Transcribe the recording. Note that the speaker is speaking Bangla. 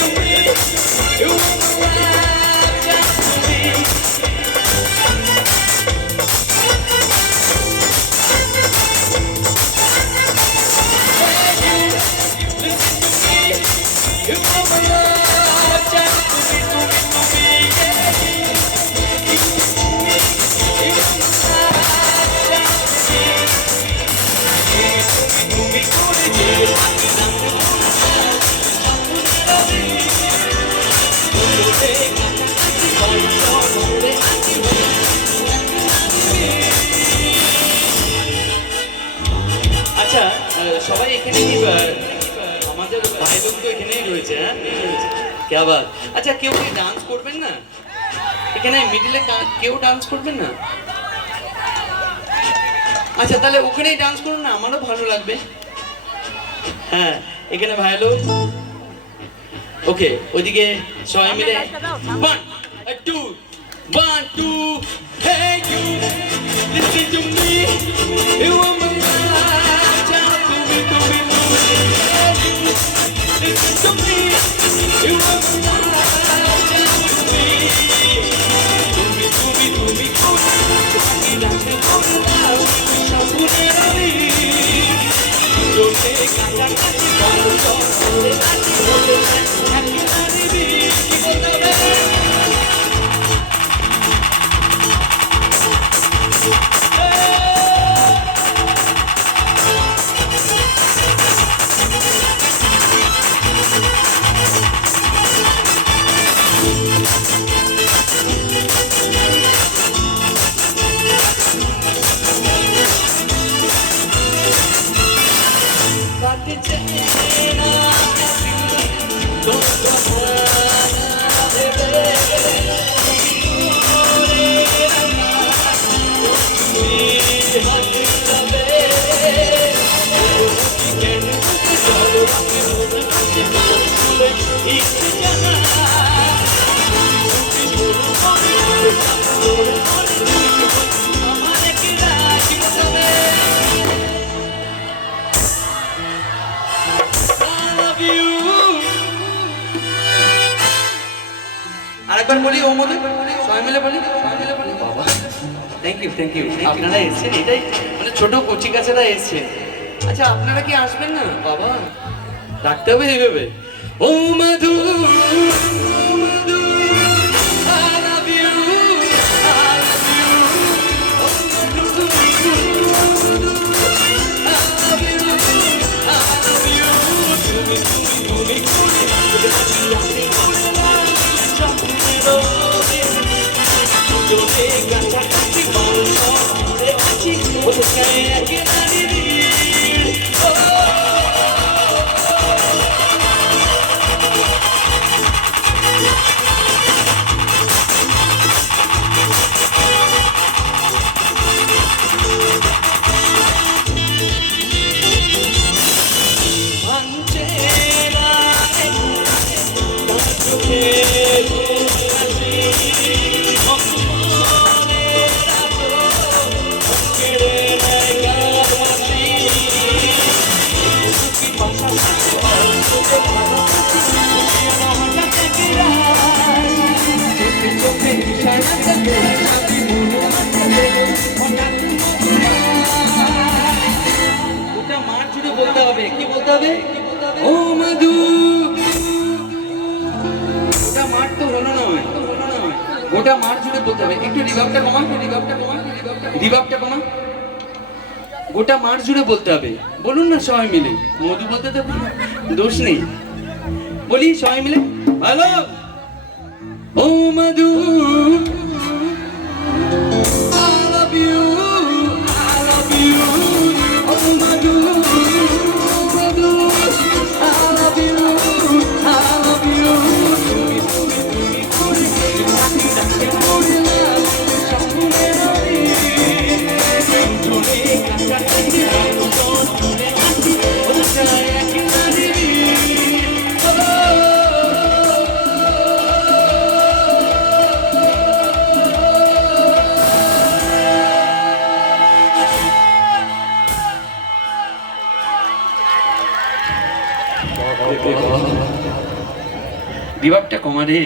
to me. You want my life just to me. Hey, you, listen to me. You want my life just to me, to me, to me. Yeah, you to me. You want my life just to me. To me, to me, আচ্ছা সবাই এখানে কি আমাদের ভাই লোক তো এখানেই রয়েছে হ্যাঁ क्या बात আচ্ছা কেউ কি ডান্স করবেন না এখানে মিডলে কেউ ডান্স করবেন না আচ্ছা তাহলে ওখানেই ডান্স করুন না আমারও ভালো লাগবে হ্যাঁ এখানে ভাই লোক ওকে ওইদিকে সবাই মিলে 1 2 1 2 hey you listen to me you want my life just to me to me to me hey you listen to me you want my life just to me to me to me to me to me dance for love সপুনেরই জোরে কাছাকাছি বলো চলে আসি বলে একেবারে কি বলতে হবে আরেকবার বলি ও মনে সবাই মিলে বলি বাবা থ্যাংক ইউ আপনারা এসেছেন এটাই মানে ছোট কচি কাছেরা এসেছেন আচ্ছা আপনারা কি আসবেন না বাবা ডাকতে হবে এইভাবে ও মধু বলতে হবে কি বলতে হবে ও মধু ওটা মার তো হলো না গোটা মার জুড়ে বলতে হবে একটু রিভাবটা কমা রিভাবটা কমা গোটা মার জুড়ে বলতে হবে বলুন না সবাই মিলে মধু বলতে তো দোষ নেই বলি সবাই মিলে ভালো ও মধু বিভাগটা কমা রে।